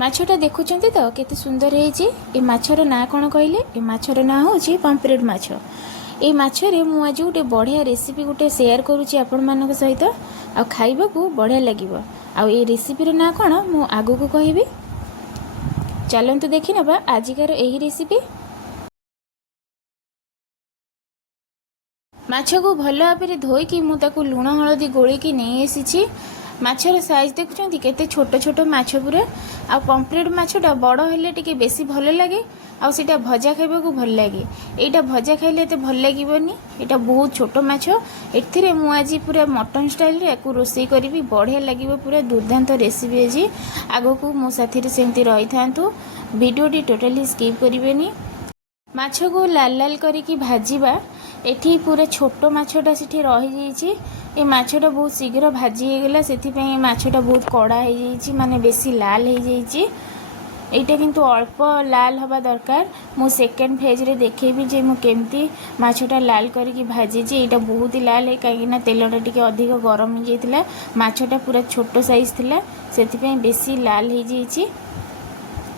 माछटा देखुंत तो केते सुंदर है। माछर ना कौन कहले? ए माछर ना हूँ पम्परेट माछ। ये माछरे मु आज गोटे बढ़िया रेसिपी गोटे शेयर करुच्ची आपण मान सहित आ खाइबा को बढ़िया लगिबो। आ ये रेसिपी ना कौन मु आगु को कहबी। चलंतु देखि नबा आजिकार एही रेसिपी। माछ को भल भाव धोईकी मु ताकू लुण हलदी गोलिकी नहीं आसी। माछर साइज देखुं केते छोट छोट माछ पूरा। आ पम्पलेट माछटा बड़ हेले टिके बेसी भल लगे। आ सीटा भजा खाइबा को भल लगे। एटा भजा खाइले एते भल लागिबोनी। एटा बहुत छोट माछ। एथिरे मु आज पूरा मटन स्टाइल रे याकू रोसई करिवि। बढ़िया लागिबो। पूरा दुर्दांत रेसिपी अछि। आगो को मो साथी रे सेमती रही थांतु। वीडियोटी टोटली स्किप करिवेनी। माछ को लाल लाल करिकी भाजीबा। एठी पूरा छोट माछटा सेठी रही जाइछि। ए माछटा बहुत शीघ्र भाजी हेगला सेथिपई माछटा बहुत कड़ा हो जाइछि माने बेसी लाल हो जाइछि। एटा किंतु अल्प लाल हवा दरकार। मु सेकेंड फेज रे देखेबी जे मु केमती माछटा लाल करिकी भाजी जे। एटा बहुत ही लाल है काईना तेलटा टिके अधिक गरम हो जाइतिला। माछटा पूरा छोट साइज थिला सेथिपई बेसी लाल हो जाइछि।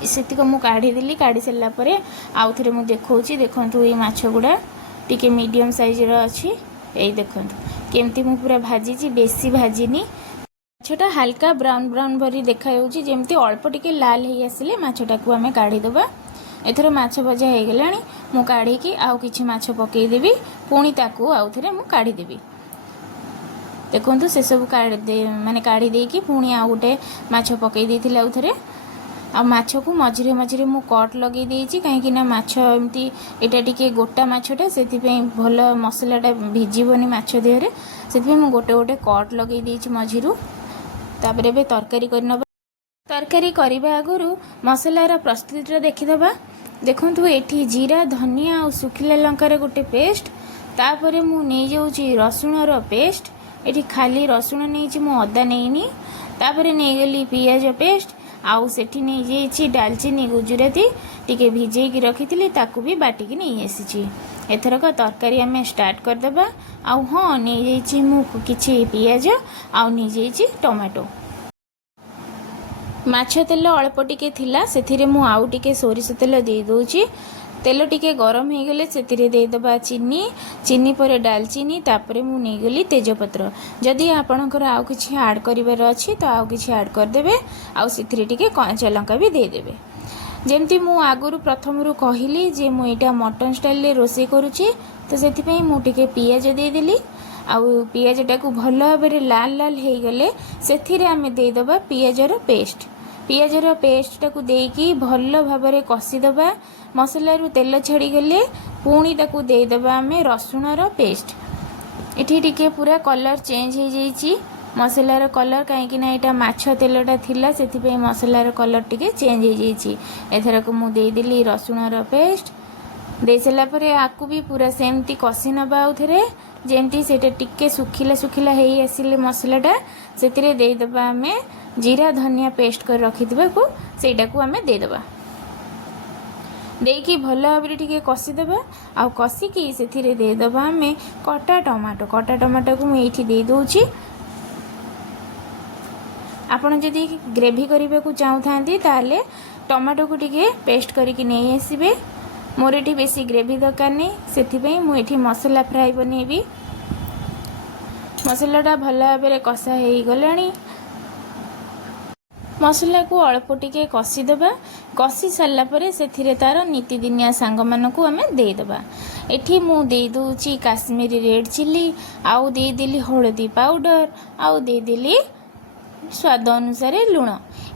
सेतिक मु काढ़ी देली। काढ़ी सल्ला परे आउ थरे मु देखौछि। देखंतु ए माछ गुडा टिके मीडियम साइज रो अछि। एई देखंतु केमती मु पूरा भाजी बेसी भाजीनी। माछटा हल्का ब्राउन ब्राउन भरी देखा होउछि जेमती अल्प टिके लाल हे आसिले माछटा को आमे काढ़ी देबा। एथरो माछ भजा हे गेलानी। मु काढ़ी की आउ किछि माछ पकेई देबी। पुणी ताकू आउ थरे मु काढ़ी देबी। देखंतु से सब माने काढ़ी देकी पुणी आउ गोटे माछ पकेई देथिला आउ थरे। आ माछ को मझिरे मझिरे मु कट लगे देइछि काहेकि ना माछ एमती एटा टिके गोटा माछटा सेथिपई भल मसलाटा भिजिबोनी माछ देहरे। सेथिपई मु गोटे गोटे कट लगे देइछि मझिरु। तापरे बे तरकारी करनबा। तरकारी करिबा आगुरु मसलार प्रस्तुतिटा देखिदबा। देखंतु एठी जीरा धनिया और सुखिला लंकार गोटे पेस्ट। तापरे मु नै जाउछि रसुणर पेस्ट। एठी खाली रसुण नैछि मु अदा नैनी। तापरे नै गेली पियाज पेस्ट। आउ सेठी नहीं जाइछि दालचीनी गुजराती टिके भिजे की रखिथिली ताकू भी बाटिकी नहीं आसीछि। एथरक तरकारी आमे स्टार्ट कर देबा। आउ हां नहीं जाइछि मु किछि पियाज आउ नहीं जाइछि टमाटो। माछ तेल अल्प टिके थिला सेथिरे मु आउ टिके सोरिष तेल दे दोछि। तेल टिके गरम हो गले सेतिरे दे दबा चीनी। चीनी पर दालचीनी तापरे मु नहीं गली तेजपत्र। जदि आपणकर आउ किछि ऐड करिवार अछि तो आउ किछि ऐड कर देबे। आउ सिथिरे टिके कच्चा लंका भी दे देबे। जेमती मु आगुरु प्रथमरु कहिली जे मु एटा मटन स्टाइल रे रोसे करूछि तो सेति पई मु टिके पियाज दे देली। आउ पियाजटा को भल भाबरे लाल लाल हे गले सेथिरे आमे दे दबा पियाजर पेस्ट। पियाजर पेस्ट टाकू देकी भल भाबरे कसी दबा। मसला रु तेल छाड़ी गले पुणी ताकू दे दबा आमे रसुणर पेस्ट। एठी टिके पूरा कलर चेंज हो जाइछि मसलार कलर काहेकि ना एटा माछ तेलटा थिला सेथिपई मसलार कलर टिके चेंज हो जाइछि। एथरक मु दे देली रसुणर पेस्ट। दे सला परे आकू भी पूरा सेमती कसी नबा आउ थरे जेमती सेटा टिके सुखिला सुखिला हेई आसिले मसलाटा सेतिरे दे दबा आमे जीरा धनिया पेस्ट कर रखिथिबा को सेटा को आमे दे दबा। देकी भल भाबरे टिके कसी दबा। आउ कसी की सेथिरे दे दबा आमे कटा टमाटो। कटा टमाटो को मु एठी दे दोछि। आपण जदि ग्रेवी करिबा को चाहउथांती ताले टमाटो को टिके पेस्ट करिकि नै आसीबे। मोर एठी बेसी ग्रेवी दरकार नै सेथिपई मु एठी मसाला फ्राई बनेबी। मसलाटा भल भाबरे कसा हेई गलानी। मसला को अल्प टिके कसी दबा। कसी सारा पर से तार नीतिदिनिया सांग मानक आमे दे दबा। एठी मु दे दोछि काश्मीरी रेड चिल्ली। आउ दे देली हळदी पाउडर। आउ दे देली स्वाद अनुसार लुण।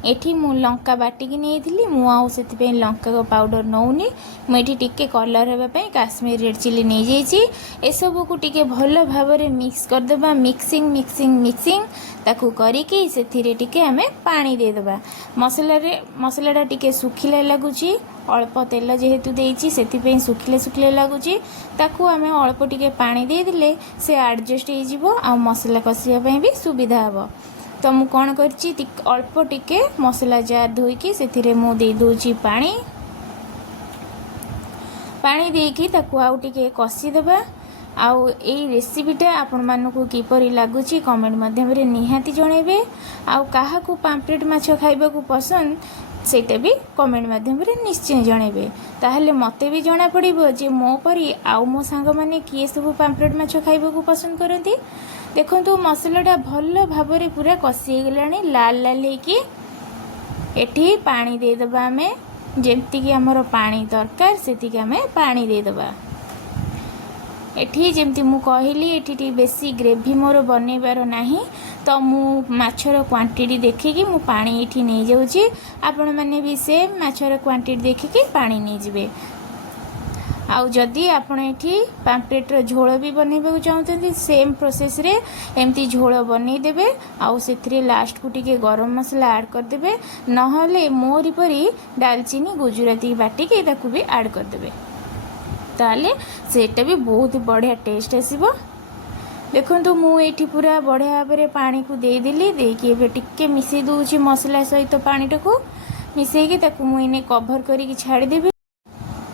एठी मु लंका बाटिकी नेइथिली मु आउ सेतिपई लंका पाउडर नौनी। मु एठी टिके कलर हेबा पई काश्मीरी रेड चिल्ली नै जाइछि। ए सब को टिके भल भाबरे मिक्स कर देबा। मिक्सिंग मिक्सिंग मिक्सिंग ताकू करिकी सेथिरे टिके आमे पानी दे देबा। मसलाटा टिके सुखिला लागुची अल्प तेल जेहेतु देइछि सेथिपई सुखिले सुखिले लागुची। ताकू आमे अल्प टिके पानी दे दिले से एडजस्ट हो जिवो आ मसला कसिया पई भी सुविधा हबो। तो मु कोन करछि अल्प टिके मसला जार धोइकी सेथिरे मु दे दोछि पानी। पानी देकी ताकू आउ टिके कसी देबा। आउ एई रेसिपीटा आपण मानकू किपरि लागुची कमेंट माध्यम रे निहाती जणेबे। आउ काहाकू पाम्पलेट माछ खाइबा को पसंद ସେଇଟା ବି କମେଣ୍ଟ ମାଧ୍ୟମରେ ନିଶ୍ଚୟ ଜଣାଇବେ। ତାହେଲେ ମୋତେ ବି ଜଣାପଡ଼ିବ ଯେ ମୋ ପରି ଆଉ ମୋ ସାଙ୍ଗମାନେ କିଏ ସବୁ ପାମ୍ପଲେଟ୍ ମାଛ ଖାଇବାକୁ ପସନ୍ଦ କରନ୍ତି। ଦେଖନ୍ତୁ ମସଲାଟା ଭଲ ଭାବରେ ପୁରା କଷି ହେଇଗଲାଣି, ଲାଲ ଲାଲ ହେଇକି। ଏଠି ପାଣି ଦେଇଦେବା ଆମେ, ଯେତିକି ଆମର ପାଣି ଦରକାର ସେତିକି ଆମେ ପାଣି ଦେଇଦେବା। ଏଠି ଯେମିତି ମୁଁ କହିଲି ଏଠି ଟିକେ ବେଶୀ ଗ୍ରେଭି ମୋର ବନେଇବାର ନାହିଁ, ତ ମୁଁ ମାଛର କ୍ୱାଣ୍ଟିଟି ଦେଖିକି ମୁଁ ପାଣି ଏଠି ନେଇଯାଉଛି। ଆପଣମାନେ ବି ସେମ୍ ମାଛର କ୍ୱାଣ୍ଟିଟି ଦେଖିକି ପାଣି ନେଇଯିବେ। ଆଉ ଯଦି ଆପଣ ଏଠି ପାମ୍ପଲେଟ୍ର ଝୋଳ ବି ବନେଇବାକୁ ଚାହୁଁଛନ୍ତି ସେମ୍ ପ୍ରୋସେସ୍ରେ ଏମିତି ଝୋଳ ବନେଇଦେବେ। ଆଉ ସେଥିରେ ଲାଷ୍ଟକୁ ଟିକେ ଗରମ ମସଲା ଆଡ଼୍ କରିଦେବେ, ନହେଲେ ମୋରି ପରି ଡାଲଚିନି ଗୁଜୁରାତି ବାଟିକି ତାକୁ ବି ଆଡ଼୍ କରିଦେବେ। ତାହେଲେ ସେଇଟା ବି ବହୁତ ବଢ଼ିଆ ଟେଷ୍ଟ ଆସିବ। ଦେଖନ୍ତୁ ମୁଁ ଏଇଠି ପୁରା ବଢ଼ିଆ ଭାବରେ ପାଣିକୁ ଦେଇଦେଲି, ଦେଇକି ଏବେ ଟିକେ ମିଶାଇ ଦେଉଛି ମସଲା ସହିତ ପାଣିଟାକୁ ମିଶାଇକି ତାକୁ ମୁଁ ଏଇନେ କଭର୍ କରିକି ଛାଡ଼ିଦେବି।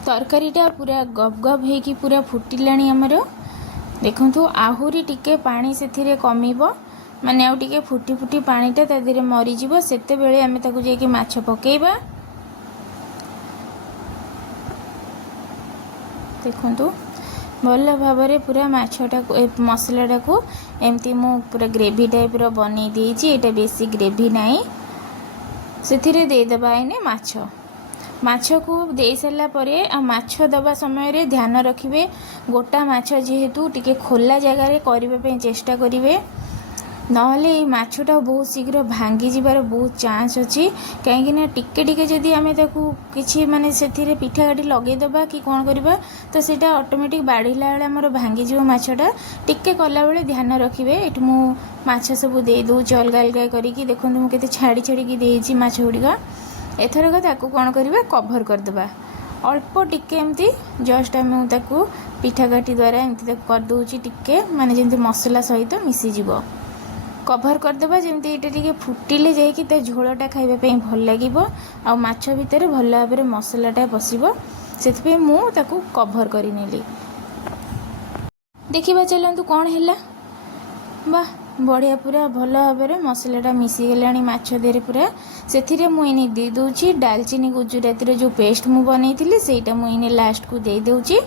ତରକାରୀଟା ପୁରା ଗବ ଗବ ହେଇକି ପୁରା ଫୁଟିଲାଣି ଆମର। ଦେଖନ୍ତୁ ଆହୁରି ଟିକେ ପାଣି ସେଥିରେ କମିବ, ମାନେ ଆଉ ଟିକେ ଫୁଟି ଫୁଟି ପାଣିଟା ତା ଦେହରେ ମରିଯିବ, ସେତେବେଳେ ଆମେ ତାକୁ ଯାଇକି ମାଛ ପକାଇବା। ଦେଖନ୍ତୁ ଭଲ ଭାବରେ ପୁରା ମାଛଟାକୁ ମସଲାଟାକୁ ଏମିତି ମୁଁ ପୁରା ଗ୍ରେଭି ଟାଇପ୍ର ବନେଇ ଦେଇଛି। ଏଇଟା ବେଶୀ ଗ୍ରେଭି ନାହିଁ। ସେଥିରେ ଦେଇଦେବା ଏଇନେ ମାଛକୁ ଦେଇ ସାରିଲା ପରେ ଆଉ ମାଛ ଦେବା ସମୟରେ ଧ୍ୟାନ ରଖିବେ, ଗୋଟା ମାଛ ଯେହେତୁ ଟିକେ ଖୋଲା ଜାଗାରେ କରିବା ପାଇଁ ଚେଷ୍ଟା କରିବେ, ନହେଲେ ଏଇ ମାଛଟା ବହୁତ ଶୀଘ୍ର ଭାଙ୍ଗିଯିବାର ବହୁତ ଚାନ୍ସ ଅଛି। କାହିଁକିନା ଟିକେ ଟିକେ ଯଦି ଆମେ ତାକୁ କିଛି ମାନେ ସେଥିରେ ପିଠା କାଠି ଲଗାଇଦେବା କି କ'ଣ କରିବା, ତ ସେଇଟା ଅଟୋମେଟିକ୍ ବାଢ଼ିଲା ବେଳେ ଆମର ଭାଙ୍ଗିଯିବ ମାଛଟା। ଟିକେ କଲାବେଳେ ଧ୍ୟାନ ରଖିବେ। ଏଠି ମୁଁ ମାଛ ସବୁ ଦେଇ ଦେଉଛି ଅଲଗା ଅଲଗା କରିକି। ଦେଖନ୍ତୁ ମୁଁ କେତେ ଛାଡ଼ି ଛାଡ଼ିକି ଦେଇଛି ମାଛ ଗୁଡ଼ିକ। ଏଥରକ ତାକୁ କ'ଣ କରିବା, କଭର୍ କରିଦେବା। ଅଳ୍ପ ଟିକେ ଏମିତି ଜଷ୍ଟ ଆମେ ତାକୁ ପିଠା କାଠି ଦ୍ୱାରା ଏମିତି ତାକୁ କରିଦେଉଛି, ଟିକେ ମାନେ ଯେମିତି ମସଲା ସହିତ ମିଶିଯିବ। କଭର୍ କରିଦେବା, ଯେମିତି ଏଇଟା ଟିକେ ଫୁଟିଲେ ଯାଇକି ତା ଝୋଳଟା ଖାଇବା ପାଇଁ ଭଲ ଲାଗିବ, ଆଉ ମାଛ ଭିତରେ ଭଲ ଭାବରେ ମସଲାଟା ପଶିବ। ସେଥିପାଇଁ ମୁଁ ତାକୁ କଭର୍ କରିନେଲି। ଦେଖିବା ଚାଲନ୍ତୁ କ'ଣ ହେଲା। ବାଃ ବଢ଼ିଆ ପୁରା ଭଲ ଭାବରେ ମସଲାଟା ମିଶିଗଲାଣି ମାଛ ଦେହରେ ପୁରା। ସେଥିରେ ମୁଁ ଏଇନେ ଦେଇ ଦେଉଛି ଡାଲଚିନି ଗୁଜୁରାତିର ଯେଉଁ ପେଷ୍ଟ ମୁଁ ବନେଇଥିଲି ସେଇଟା ମୁଁ ଏଇନେ ଲାଷ୍ଟକୁ ଦେଇଦେଉଛି।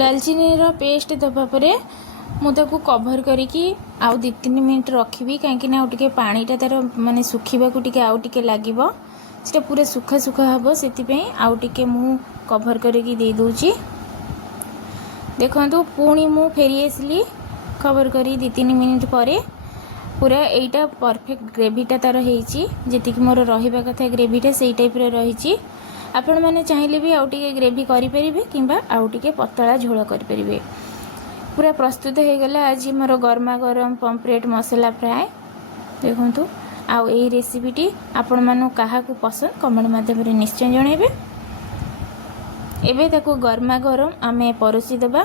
ଡାଲଚିନିର ପେଷ୍ଟ ଦେବା ପରେ ମୁଁ ତାକୁ କଭର୍ କରିକି ଆଉ 2-3 ମିନିଟ୍ ରଖିବି, କାହିଁକିନା ଆଉ ଟିକେ ପାଣିଟା ତା'ର ମାନେ ଶୁଖିବାକୁ ଟିକେ ଆଉ ଟିକେ ଲାଗିବ। ସେଇଟା ପୁରା ଶୁଖା ଶୁଖା ହେବ, ସେଥିପାଇଁ ଆଉ ଟିକେ ମୁଁ କଭର୍ କରିକି ଦେଇଦେଉଛି। ଦେଖନ୍ତୁ ପୁଣି ମୁଁ ଫେରି ଆସିଲି କଭର୍ କରି 2-3 ମିନିଟ୍ ପରେ। ପୁରା ଏଇଟା ପରଫେକ୍ଟ ଗ୍ରେଭିଟା ତା'ର ହେଇଛି, ଯେତିକି ମୋର ରହିବା କଥା ଗ୍ରେଭିଟା ସେଇ ଟାଇପ୍ର ରହିଛି। ଆପଣମାନେ ଚାହିଁଲେ ବି ଆଉ ଟିକେ ଗ୍ରେଭି କରିପାରିବେ କିମ୍ବା ଆଉ ଟିକେ ପତଳା ଝୋଳ କରିପାରିବେ। ପୁରା ପ୍ରସ୍ତୁତ ହୋଇଗଲା ଆଜି ମୋର ଗରମା ଗରମ ପମ୍ପଲେଟ୍ ମସଲା ଫ୍ରାଏ। ଦେଖନ୍ତୁ ଆଉ ଏହି ରେସିପିଟି ଆପଣମାନଙ୍କୁ କାହାକୁ ପସନ୍ଦ କମେଣ୍ଟ ମାଧ୍ୟମରେ ନିଶ୍ଚୟ ଜଣାଇବେ। ଏବେ ତାକୁ ଗରମା ଗରମ ଆମେ ପରଷି ଦେବା।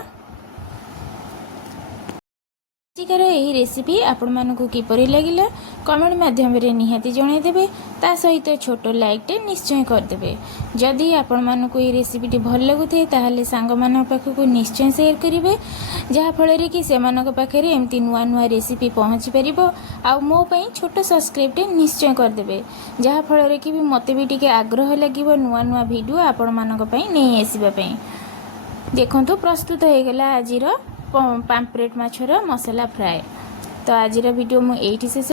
ଆଜିକାର ଏହି ରେସିପି ଆପଣମାନଙ୍କୁ କିପରି ଲାଗିଲା କମେଣ୍ଟ ମାଧ୍ୟମରେ ନିହାତି ଜଣାଇଦେବେ। ତା ସହିତ ଛୋଟ ଲାଇକ୍ଟେ ନିଶ୍ଚୟ କରିଦେବେ। ଯଦି ଆପଣମାନଙ୍କୁ ଏହି ରେସିପିଟି ଭଲ ଲାଗୁଥାଏ ତାହେଲେ ସାଙ୍ଗମାନଙ୍କ ପାଖକୁ ନିଶ୍ଚୟ ସେୟାର କରିବେ, ଯାହାଫଳରେ କି ସେମାନଙ୍କ ପାଖରେ ଏମିତି ନୂଆ ନୂଆ ରେସିପି ପହଞ୍ଚି ପାରିବ। ଆଉ ମୋ ପାଇଁ ଛୋଟ ସବସ୍କ୍ରାଇବ୍ଟେ ନିଶ୍ଚୟ କରିଦେବେ, ଯାହାଫଳରେ କି ବି ମୋତେ ବି ଟିକେ ଆଗ୍ରହ ଲାଗିବ ନୂଆ ନୂଆ ଭିଡ଼ିଓ ଆପଣମାନଙ୍କ ପାଇଁ ନେଇ ଆସିବା ପାଇଁ। ଦେଖନ୍ତୁ ପ୍ରସ୍ତୁତ ହୋଇଗଲା ଆଜିର ପାମ୍ପଲେଟ୍ ମାଛର ମସଲା ଫ୍ରାଏ। ତ ଆଜିର ଭିଡ଼ିଓ ମୁଁ ଏଇଠି ଶେଷ